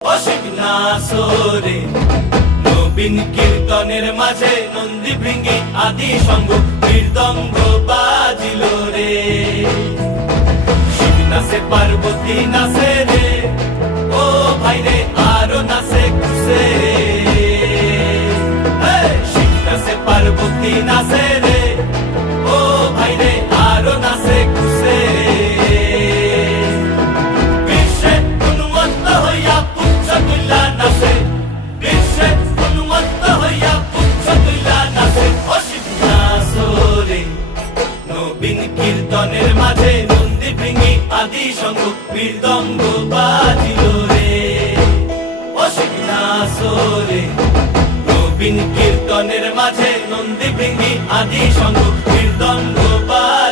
অসিক না সোরে নবীন কীর্তনের মাঝে নন্দী ভৃঙ্গি আদি সঙ্গ মৃদঙ্গ বাজিল রে। শিব নাচে পার্বতী নাচে রে, ও ভাই রে আরো নাচে খুশে। শিব নাচে পার্বতী নাচে রে, ও ভাই রে আরো নাচে খুশে। নবীন কীর্তনের মাঝে নন্দী ভৃঙ্গি আদি সঙ্গ মৃদঙ্গ বাজিল রে। অসিক না সোরে নবীন কীর্তনের মাঝে নন্দী ভৃঙ্গি আদি সঙ্গ মৃদঙ্গ বাজিল।